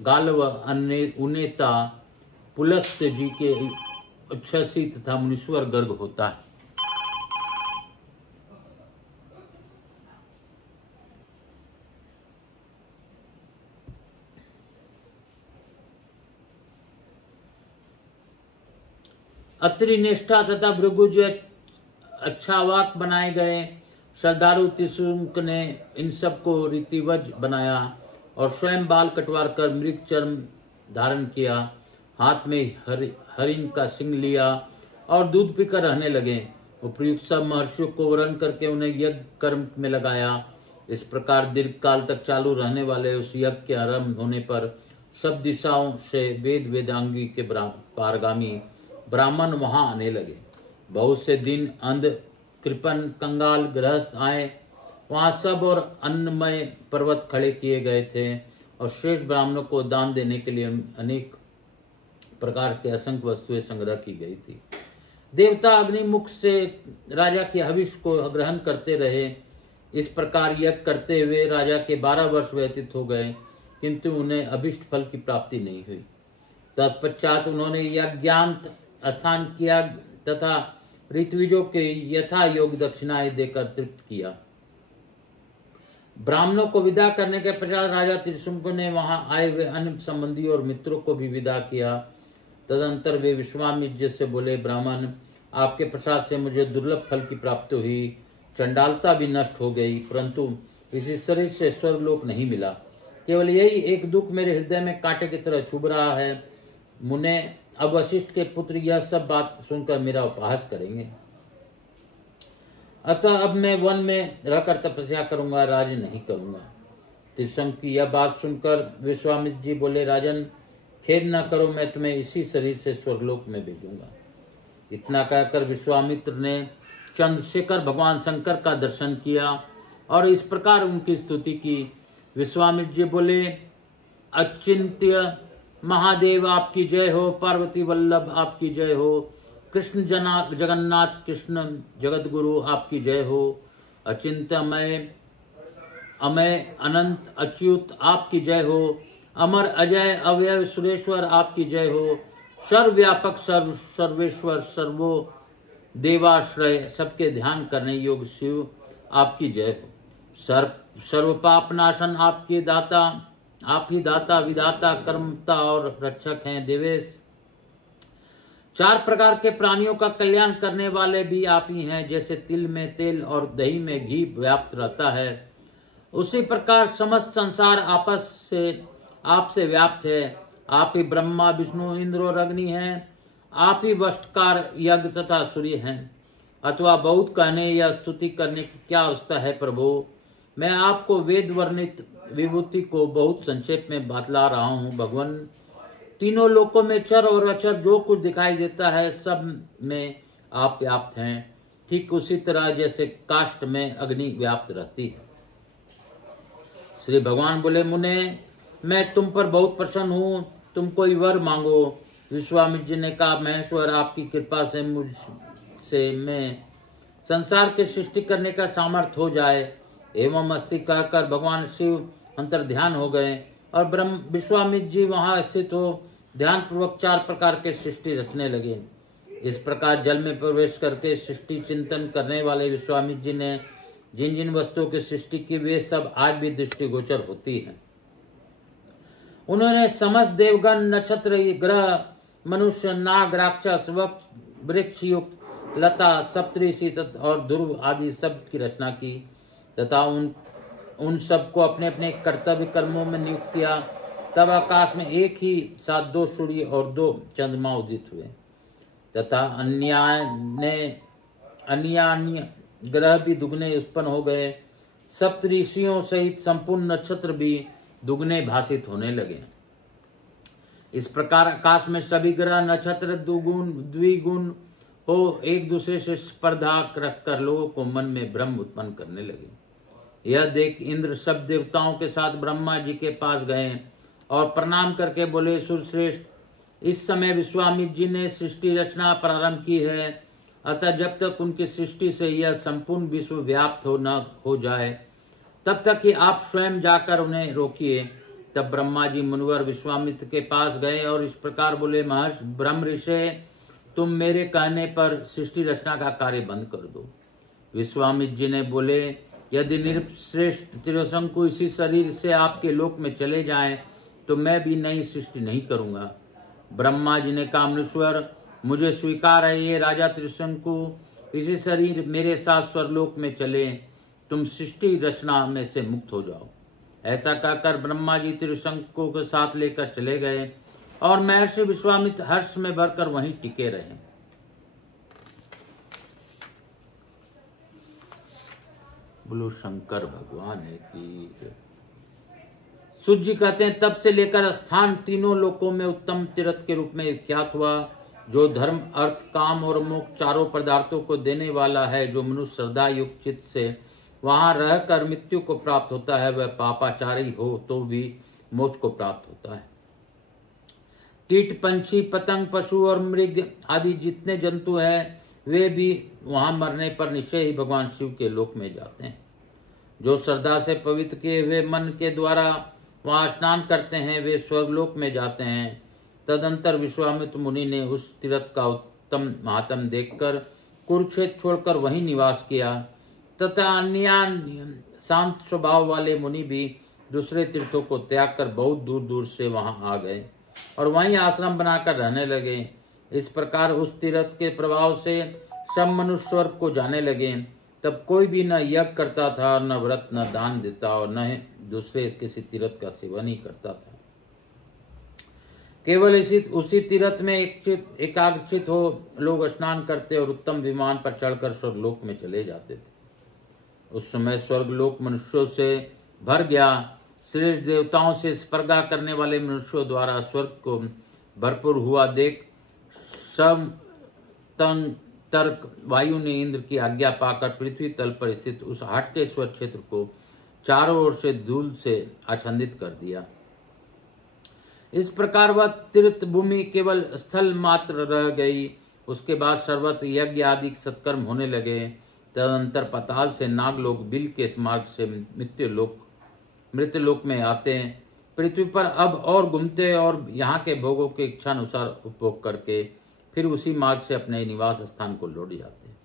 गालव उन्नेता पुलस्त्य जी के उच्छसी तथा मुनीश्वर गर्ग होता है। अत्रि निष्ठा तथा भृगुज अच्छावाक बनाए गए। श्रद्धालु त्रिशुंक ने इन सबको रीतिवज बनाया और स्वयं बाल कटवार कर मृग चर्म धारण किया, हाथ में हरिण का सिंग लिया और दूध पीकर रहने लगे। उपयुक्त सब महर्षियों को वरण करके उन्हें यज्ञ कर्म में लगाया। इस प्रकार दीर्घ काल तक चालू रहने वाले उस यज्ञ के आरंभ होने पर सब दिशाओं से वेदांगी के पारगामी ब्राह्मण वहां आने लगे। बहुत से दिन अंध कृपण कंगाल गृहस्थ आए। वहां सब और अन्नमय पर्वत खड़े किए गए थे और श्रेष्ठ ब्राह्मणों को दान देने के लिए अनेक प्रकार के असंख्य वस्तुएं संग्रह की गई थी। देवता अग्निमुख से राजा के हविष को ग्रहण करते रहे। इस प्रकार यज्ञ करते हुए राजा के 12 वर्ष व्यतीत हो गए, किंतु उन्हें अभिष्ट फल की प्राप्ति नहीं हुई। तत्पश्चात उन्होंने यज्ञांत स्थान किया तथा ऋत्विजों के यथा योग दक्षिणाएं देकर तृप्त किया। ब्राह्मणों को विदा करने के पश्चात राजा त्रिशुंक ने वहां आए हुए अन्य संबंधियों और मित्रों को भी विदा किया। तदंतर वे विश्वामित्र जी से बोले, ब्राह्मण, आपके प्रसाद से मुझे दुर्लभ फल की प्राप्ति हुई, चंडालता भी नष्ट हो गई, परंतु इसी शरीर से स्वर्गलोक नहीं मिला। केवल यही एक दुख मेरे हृदय में कांटे की तरह चुभ रहा है। मुने अब वशिष्ठ के पुत्र यह सब बात सुनकर मेरा उपहास करेंगे, अतः अब मैं वन में रहकर तपस्या करूंगा, राज्य नहीं करूंगा। त्रिशंक की यह बात सुनकर विश्वामित्र जी बोले, राजन, खेद न करो, मैं तुम्हें इसी शरीर से स्वर्गलोक में भेजूंगा। इतना कहकर विश्वामित्र ने चंद्रशेखर भगवान शंकर का दर्शन किया और इस प्रकार उनकी स्तुति की। विश्वामित्र जी बोले, अचिंत्य महादेव आपकी जय हो, पार्वती वल्लभ आपकी जय हो, कृष्ण जगन्नाथ कृष्ण जगत गुरु आपकी जय हो, अचिंत्यमय अमय अनंत अच्युत आपकी जय हो, अमर अजय अवयव सुरेश्वर आपकी जय हो, सर्वव्यापक सर्वेश्वर सर्वो देवाश्रय सबके ध्यान करने योग शिव आपकी जय हो। सर्व पाप नाशन आपके दाता, आप ही दाता विधाता कर्मता और रक्षक हैं देवेश। 4 प्रकार के प्राणियों का कल्याण करने वाले भी आप ही हैं। जैसे तिल में तेल और दही में घी व्याप्त रहता है, उसी प्रकार समस्त संसार आपसे व्याप्त है। आप ही ब्रह्मा विष्णु इंद्र और अग्नि हैं। आप ही वष्टकार यज्ञ तथा सूर्य हैं। अथवा बहुत कहने या स्तुति करने की क्या आवश्यकता है प्रभु। मैं आपको वेद वर्णित विभूति को बहुत संक्षेप में बतला रहा हूँ। भगवान, तीनों लोकों में चर और अचर जो कुछ दिखाई देता है सब में आप व्याप्त हैं, ठीक उसी तरह जैसे काष्ठ में अग्नि व्याप्त रहती है। श्री भगवान बोले, मुने, मैं तुम पर बहुत प्रसन्न हूँ, तुम कोई वर मांगो। विश्वामित्र जी ने कहा, महेश्वर, आपकी कृपा से मुझसे मैं संसार के सृष्टि करने का सामर्थ्य हो जाए। एवं अस्ति कहकर भगवान शिव अंतर ध्यान हो गए और ब्रह्म विश्वामित्र जी वहां स्थित हो ध्यान पूर्वक 4 प्रकार के सृष्टि रचने लगे। इस प्रकार जल में प्रवेश करके सृष्टि चिंतन करने वाले विश्वामित्र जी ने जिन जिन वस्तुओं की सृष्टि की वे सब आज भी दृष्टिगोचर होती है। उन्होंने समस्त देवगण, नक्षत्र, ग्रह, मनुष्य, नाग, राक्षस, वृक्ष युक्त, लता, सप्तऋषि और ध्रुव आदि सब की रचना की तथा उन सबको अपने अपने कर्तव्य कर्मों में नियुक्त किया। तब आकाश में एक ही साथ 2 सूर्य और 2 चंद्रमा उदित हुए तथा अन्य ग्रह भी दुगने उत्पन्न हो गए। सप्तऋषियों सहित संपूर्ण नक्षत्र भी दुगने भाषित होने लगे। इस प्रकार आकाश में सभी ग्रह नक्षत्र द्विगुण हो एक दूसरे से स्पर्धा रखकर लोगों को मन में भ्रम उत्पन्न करने लगे। यह देख इंद्र सब देवताओं के साथ ब्रह्मा जी के पास गए और प्रणाम करके बोले, सुरश्रेष्ठ, इस समय विश्वामित्र जी ने सृष्टि रचना प्रारंभ की है, अतः जब तक उनकी सृष्टि से यह संपूर्ण विश्व व्याप्त न हो जाए तब तक कि आप स्वयं जाकर उन्हें रोकिए। तब ब्रह्मा जी मुनिवर विश्वामित्र के पास गए और इस प्रकार बोले, महर्षि ब्रह्म ऋषि, तुम मेरे कहने पर सृष्टि रचना का कार्य बंद कर दो। विश्वामित्र जी ने बोले, यदि निर्श्रेष्ठ त्रिशंकु इसी शरीर से आपके लोक में चले जाएं, तो मैं भी नई सृष्टि नहीं करूंगा। ब्रह्मा जी ने कहा, मुनीश्वर, मुझे स्वीकार है, ये राजा त्रिशंकु इसी शरीर मेरे साथ स्वर्लोक में चले, तुम सृष्टि रचना में से मुक्त हो जाओ। ऐसा कहकर ब्रह्मा जी त्रिशंकु के साथ लेकर चले गए और महर्षि विश्वामित्र हर्ष में भरकर वहीं टिके रहे। बोलो शंकर भगवान है की। सूत जी कहते हैं, तब से लेकर स्थान तीनों लोकों में उत्तम तीर्थ के रूप में विख्यात हुआ, जो धर्म, अर्थ, काम और मोक्ष चारों पदार्थों को देने वाला है। जो मनुष्य श्रद्धा युक्त चित्त से वहां रहकर मृत्यु को प्राप्त होता है, वह पापाचारी हो तो भी मोक्ष को प्राप्त होता है। कीट, पंछी, पतंग, पशु और मृग आदि जितने जंतु हैं, वे भी वहां मरने पर निश्चय ही भगवान शिव के लोक में जाते हैं। जो श्रद्धा से पवित्र किए हुए मन के द्वारा वहां स्नान करते हैं, वे स्वर्गलोक में जाते हैं। तदंतर विश्वामित्र मुनि ने उस तीर्थ का उत्तम महात्म देखकर कुरुक्षेत्र छोड़कर वहीं निवास किया, तथा अन्य शांत स्वभाव वाले मुनि भी दूसरे तीर्थों को त्याग कर बहुत दूर दूर से वहां आ गए और वहीं आश्रम बनाकर रहने लगे। इस प्रकार उस तीर्थ के प्रभाव से सब मनुष्य स्वर्ग को जाने लगे। तब कोई भी न यज्ञ करता था, न व्रत, न दान देता और न दूसरे किसी तीर्थ का सेवन ही करता था। केवल उसी तीर्थ में एकाग्रचित हो लोग स्नान करते और उत्तम विमान पर चढ़कर स्वर्गलोक में चले जाते थे। उस समय स्वर्गलोक मनुष्यों से भर गया। श्रेष्ठ देवताओं से स्पर्धा करने वाले मनुष्यों द्वारा स्वर्ग को भरपूर हुआ देख सब तर्क वायु ने इंद्र की आज्ञा पाकर पृथ्वी तल पर स्थित उस हाटकेश्वर क्षेत्र को चारों ओर से धूल से आच्छादित कर दिया। इस प्रकार वह तीर्थ भूमि केवल स्थल मात्र रह गई। उसके बाद सर्वत्र यज्ञ आदि सत्कर्म होने लगे। तदंतर पाताल से नागलोक बिल के मार्ग से मृत्यलोक में आते हैं। पृथ्वी पर अब और घूमते और यहाँ के भोगों के इच्छा अनुसार उपभोग करके फिर उसी मार्ग से अपने निवास स्थान को लौट जाते हैं।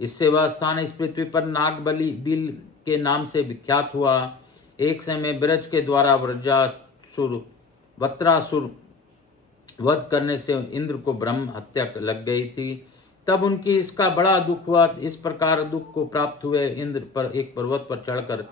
इससे वह स्थान इस पृथ्वी पर नागबली बिल के नाम से विख्यात हुआ। एक समय ब्रज के द्वारा वत्रासुर वध करने से इंद्र को ब्रह्म हत्या लग गई थी। तब उनकी इसका बड़ा दुख हुआ। इस प्रकार दुख को प्राप्त हुए इंद्र पर एक पर्वत पर चढ़कर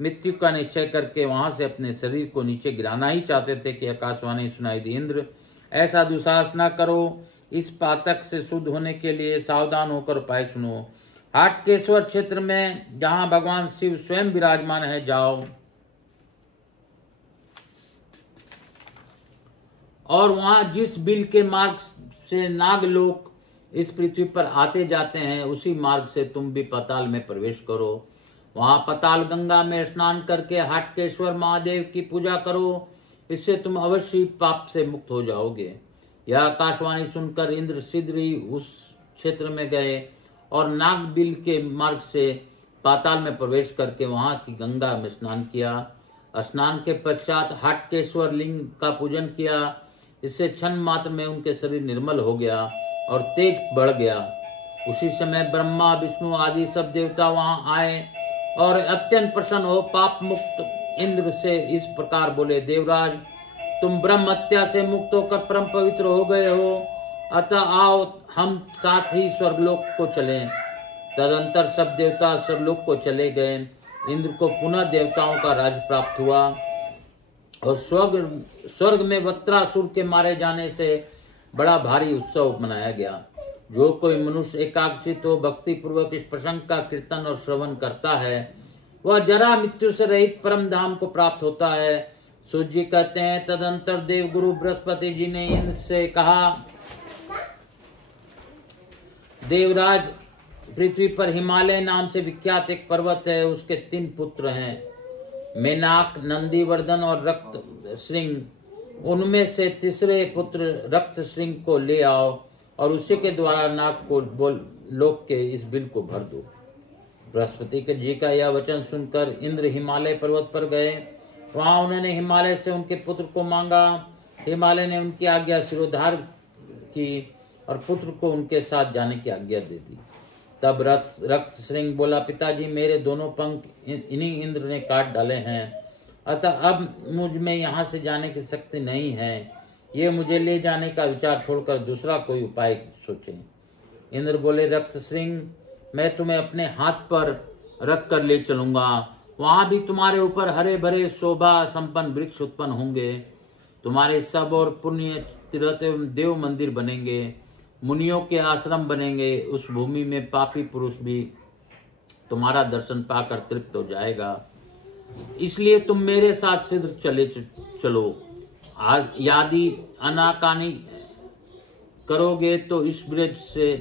मृत्यु का निश्चय करके वहां से अपने शरीर को नीचे गिराना ही चाहते थे कि आकाशवाणी सुनाई दी, इंद्र ऐसा दुस्साहस न करो। इस पातक से शुद्ध होने के लिए सावधान होकर उपाय सुनो। हाटकेश्वर क्षेत्र में जहां भगवान शिव स्वयं विराजमान है जाओ और वहां जिस बिल के मार्ग से नागलोक इस पृथ्वी पर आते जाते हैं, उसी मार्ग से तुम भी पाताल में प्रवेश करो। वहां पाताल गंगा में स्नान करके हाटकेश्वर महादेव की पूजा करो। इससे तुम अवश्य पाप से मुक्त हो जाओगे। यह आकाशवाणी सुनकर इंद्र शीघ्र ही उस क्षेत्र में गए और नागबिल के मार्ग से पाताल में प्रवेश करके वहां की गंगा में स्नान किया। स्नान के पश्चात हाटकेश्वर लिंग का पूजन किया। इससे क्षण मात्र में उनके शरीर निर्मल हो गया और तेज बढ़ गया। उसी समय ब्रह्मा, विष्णु आदि सब देवता वहां आए और अत्यंत प्रसन्न हो पाप मुक्त इंद्र से इस प्रकार बोले, देवराज, तुम ब्रह्म हत्या से मुक्त होकर परम पवित्र हो गए हो, अतः आओ हम साथ ही स्वर्गलोक को चलें। तदंतर सब देवता स्वर्गलोक को चले गए। इंद्र को पुनः देवताओं का राज्य प्राप्त हुआ और स्वर्ग में वत्रासुर के मारे जाने से बड़ा भारी उत्सव मनाया गया। जो कोई मनुष्य एकाग्रचित हो भक्ति पूर्वक इस प्रसंग का कीर्तन और श्रवण करता है, वह जरा मृत्यु से रहित परम धाम को प्राप्त होता है। सूत जी कहते हैं, तदंतर देव गुरु बृहस्पति जी ने इंद्र से कहा, देवराज, पृथ्वी पर हिमालय नाम से विख्यात एक पर्वत है। उसके 3 पुत्र हैं, मेनाक, नंदीवर्धन और रक्त श्रृंग। उनमें से तीसरे पुत्र रक्त श्रृंग को ले आओ और उसी के द्वारा नाग को लोक के इस बिल को भर दो। बृहस्पति के जी का यह वचन सुनकर इंद्र हिमालय पर्वत पर गए वहां उन्होंने हिमालय से उनके पुत्र को मांगा। हिमालय ने उनकी आज्ञा शिरोधार्य की और पुत्र को उनके साथ जाने की आज्ञा दे दी। तब रक्त श्रृंग बोला, पिताजी मेरे दोनों पंख इन्हीं इंद्र ने काट डाले हैं, अतः अब मुझ में यहाँ से जाने की शक्ति नहीं है। ये मुझे ले जाने का विचार छोड़कर दूसरा कोई उपाय सोचें। इंद्र बोले, रक्त श्रृंग मैं तुम्हें अपने हाथ पर रख कर ले चलूंगा। वहां भी तुम्हारे ऊपर हरे भरे शोभा संपन्न वृक्ष उत्पन्न होंगे। तुम्हारे सब और पुण्य तीर्थ एवं देव मंदिर बनेंगे, मुनियों के आश्रम बनेंगे। उस भूमि में पापी पुरुष भी तुम्हारा दर्शन पाकर तृप्त हो जाएगा। इसलिए तुम मेरे साथ शीघ्र चलो। यदि अनाकानी करोगे तो इस ब्रज से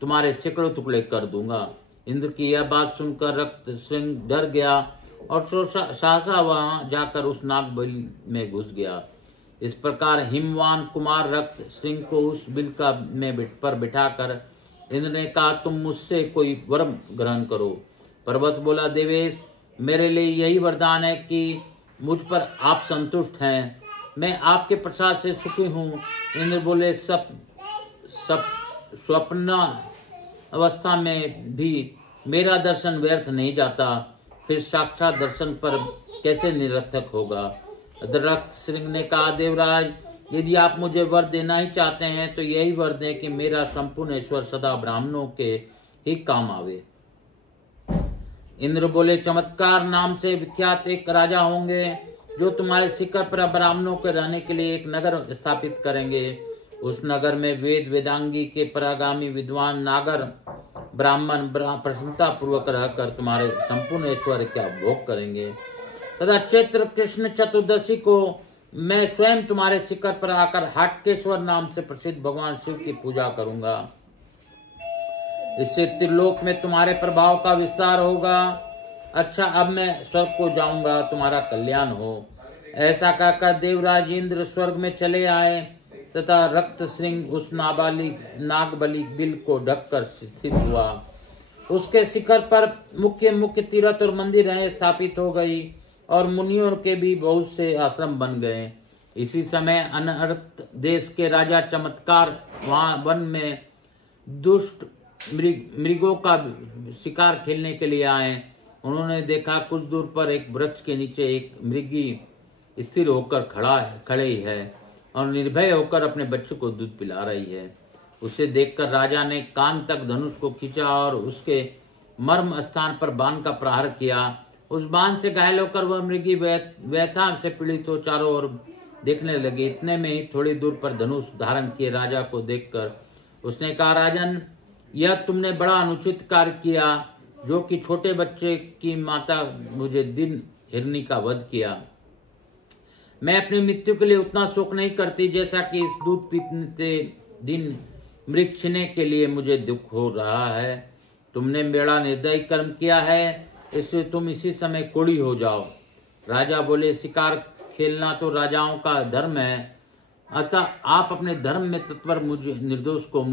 तुम्हारे सैकड़ों टुकड़े कर दूंगा। इंद्र की यह बात सुनकर रक्त श्रृंग डर गया और सहसा वहां जाकर उस नागबलि में घुस गया। इस प्रकार हिमवान कुमार रक्त श्रृंग को उस बिल का में पर बिठाकर इंद्र ने कहा, तुम मुझसे कोई वर ग्रहण करो। पर्वत बोला, देवेश मेरे लिए यही वरदान है कि मुझ पर आप संतुष्ट हैं, मैं आपके प्रसाद से सुखी हूँ। इंद्र बोले, सब स्वप्न अवस्था में भी मेरा दर्शन व्यर्थ नहीं जाता, फिर साक्षात दर्शन पर कैसे निरर्थक होगा। रक्त श्रृंग ने कहा, देवराज यदि आप मुझे वर देना ही चाहते हैं तो यही वर दें कि मेरा संपूर्ण ऐश्वर्य सदा ब्राह्मणों के ही काम आवे। इंद्र बोले, चमत्कार नाम से विख्यात एक राजा होंगे जो तुम्हारे शिखर पर ब्राह्मणों के रहने के लिए एक नगर स्थापित करेंगे। उस नगर में वेद वेदांगी के परागामी विद्वान नागर ब्राह्मण प्रसन्नता पूर्वक रहकर तुम्हारे संपूर्ण ऐश्वर्य का भोग करेंगे। तथा चैत्र कृष्ण चतुर्दशी को मैं स्वयं तुम्हारे शिखर पर आकर हाटकेश्वर नाम से प्रसिद्ध भगवान शिव की पूजा करूंगा। इससे त्रिलोक में तुम्हारे प्रभाव का विस्तार होगा। अच्छा, अब मैं स्वर्ग को जाऊंगा, तुम्हारा कल्याण हो। ऐसा कहकर देवराज इंद्र स्वर्ग में चले आए तथा रक्त श्रृंग उस नागबलि बिल को ढककर स्थित हुआ। उसके शिखर पर मुख्य तीर्थ और मंदिर स्थापित हो गई और मुनियों के भी बहुत से आश्रम बन गए। इसी समय अनर्थ देश के राजा चमत्कार वहां वन में दुष्ट मृगों का शिकार खेलने के लिए आए। उन्होंने देखा कुछ दूर पर एक वृक्ष के नीचे एक मृगी स्थिर होकर खड़ी है और निर्भय होकर अपने बच्चे को दूध पिला रही है। उसे देखकर राजा ने कान तक धनुष को खींचा और उसके मर्म स्थान पर बाण का प्रहार किया। उस बाण से घायल होकर वह मृगी व्यथा से पीड़ित हो चारों ओर देखने लगी। इतने में ही थोड़ी दूर पर धनुष धारण किए राजा को देखकर उसने कहा, राजन यह तुमने बड़ा अनुचित कार्य किया जो कि छोटे बच्चे की माता मुझे दिन हिरनी का वध किया। मैं अपनी मृत्यु के लिए उतना शोक नहीं करती जैसा कि इस दूध पीते दिन मृग छीने के लिए मुझे दुख हो रहा है। तुमने बड़ा निर्दयी कर्म किया है, इसलिए तुम इसी समय कोढ़ी हो जाओ। राजा बोले, शिकार खेलना तो राजाओं का धर्म है, अतः आप अपने धर्म में तत्पर मुझे निर्दोष को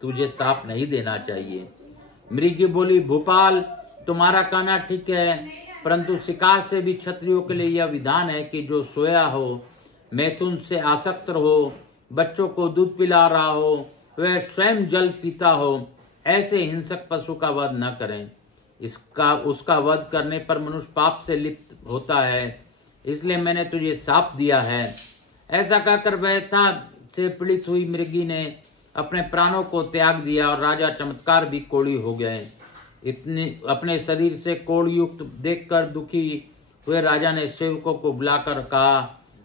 तुझे साप नहीं देना चाहिए। मृगी बोली, भोपाल तुम्हारा कहना ठीक है, परंतु शिकार से भी क्षत्रियों के लिए यह विधान है कि जो सोया हो, मैथुन से आसक्त हो, बच्चों को दूध पिला रहा हो, वह स्वयं जल पीता हो, ऐसे हिंसक पशु का वध न करें। उसका वध करने पर मनुष्य पाप से लिप्त होता है, इसलिए मैंने तुझे शाप दिया है। ऐसा कहकर व्यथा से पीड़ित हुई मृगी ने अपने प्राणों को त्याग दिया और राजा चमत्कार भी कोढ़ी हो गए। अपने शरीर से कोढ़ युक्त देखकर दुखी हुए राजा ने सेवकों को बुलाकर कहा,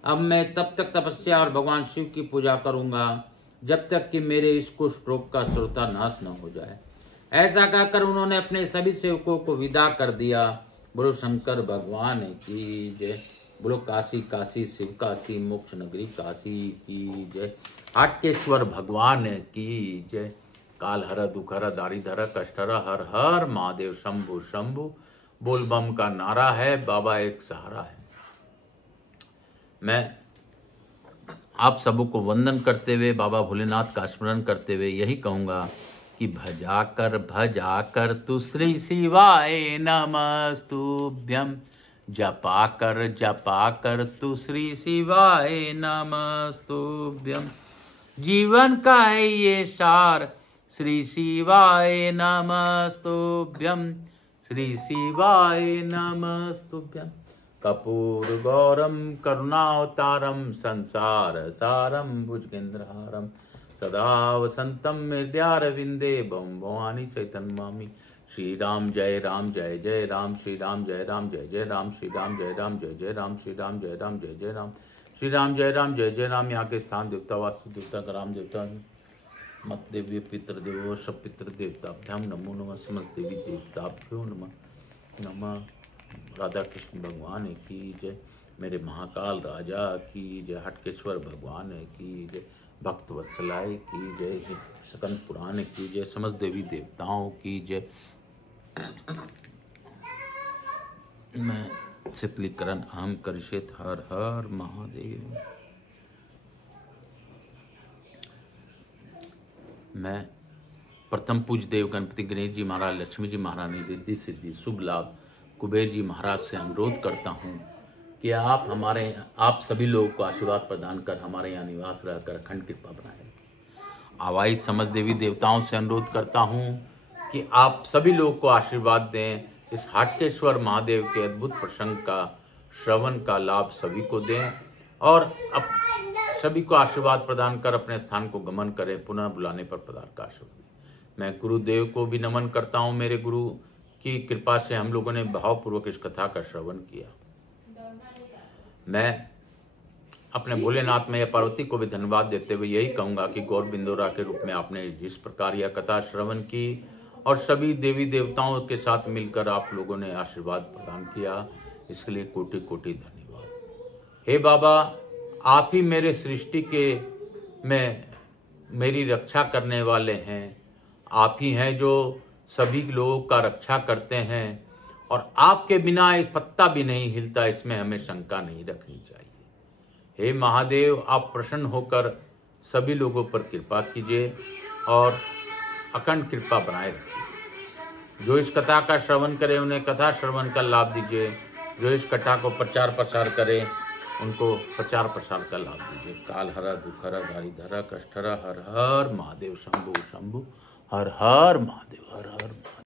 अब मैं तब तक तपस्या और भगवान शिव की पूजा करूंगा जब तक कि मेरे इस कुष्ठ रोग का श्रोता नाश न हो जाए। ऐसा कहकर उन्होंने अपने सभी सेवकों को विदा कर दिया। बोलो शंकर भगवान की जय। बोलो काशी काशी शिव काशी मोक्ष नगरी काशी की जय। हाटकेश्वर भगवान की जय। काल हर दुख हर दारिधर कष्ट हर हर महादेव शंभु शंभु। बोल बम का नारा है, बाबा एक सहारा है। मैं आप सबों को वंदन करते हुए बाबा भोलेनाथ का स्मरण करते हुए यही कहूँगा कि भजा कर तु श्री शिवाय नमस्तुभ्यम। जपा कर तू श्री शिवाय नमस्तुभ्यम। जीवन का है ये सार, श्री शिवाय नमस्तुभ्यम, श्री शिवाय नमस्तुभ्यम। कपूर गौरम करुणावतारम संसार सारम भुजगेंद्रहारम सदा वसंतम हृदयारविंदे भवम भवानी चैतन्यमामि। श्री राम जय राम जय जय राम, श्री राम जय राम जय जय राम, श्री राम जय राम जय जय राम, श्री राम जय राम जय जय राम, श्री राम जय राम जय जय राम। यहाँ के स्थान देवता वास्तु देवता ग्राम देवता मत देवी पितृदेवो सब पितृदेवताभ्याम नमो नमः। समस्त देवी देवताभ्यो नमः। नमः राधा कृष्ण भगवान की जय, मेरे महाकाल राजा की जय, हटकेश्वर भगवान की जय, भक्त वत्सलाय की जय, सकंद पुराण की जय, समस्त देवी देवताओं की जय। मैं शीतलीकरण अहम करिष्येत। हर हर महादेव। मैं प्रथम पूज्य देव गणपति गणेश जी महाराज, लक्ष्मी जी महारानी, रिद्धि सिद्धि शुभ लाभ कुबेर जी महाराज से अनुरोध करता हूँ कि आप सभी लोगों को आशीर्वाद प्रदान कर हमारे यहाँ निवास रहकर अखंड कृपा बनाए। आवाई समस्त देवी देवताओं से अनुरोध करता हूँ कि आप सभी लोगों को आशीर्वाद दें। इस हाटकेश्वर महादेव के अद्भुत प्रसंग का श्रवण का लाभ सभी को दें और सभी को आशीर्वाद प्रदान कर अपने स्थान को गमन करें। पुनः बुलाने पर पधार का आशीर्वाद। मैं गुरुदेव को भी नमन करता हूँ। मेरे गुरु की कृपा से हम लोगों ने भावपूर्वक इस कथा का श्रवण किया। मैं अपने भोलेनाथ में या पार्वती को भी धन्यवाद देते हुए यही कहूंगा कि गौर बिंदोरा के रूप में आपने जिस प्रकार यह कथा श्रवण की और सभी देवी देवताओं के साथ मिलकर आप लोगों ने आशीर्वाद प्रदान किया, इसके लिए कोटि कोटि धन्यवाद। हे बाबा, आप ही मेरे सृष्टि के में मेरी रक्षा करने वाले हैं। आप ही हैं जो सभी लोगों का रक्षा करते हैं और आपके बिना एक पत्ता भी नहीं हिलता, इसमें हमें शंका नहीं रखनी चाहिए। हे महादेव, आप प्रसन्न होकर सभी लोगों पर कृपा कीजिए और अखंड कृपा बनाए रखिए। जो इस कथा का श्रवण करे उन्हें कथा श्रवण का लाभ दीजिए। जो इस कथा को प्रचार प्रसार करे उनको प्रचार प्रसार का लाभ दीजिए। काल हरा दुख हरा दारी धरा कष्ट हरा। हर हर महादेव शंभु शंभु। हर हर महादेव। हर हर महादेव।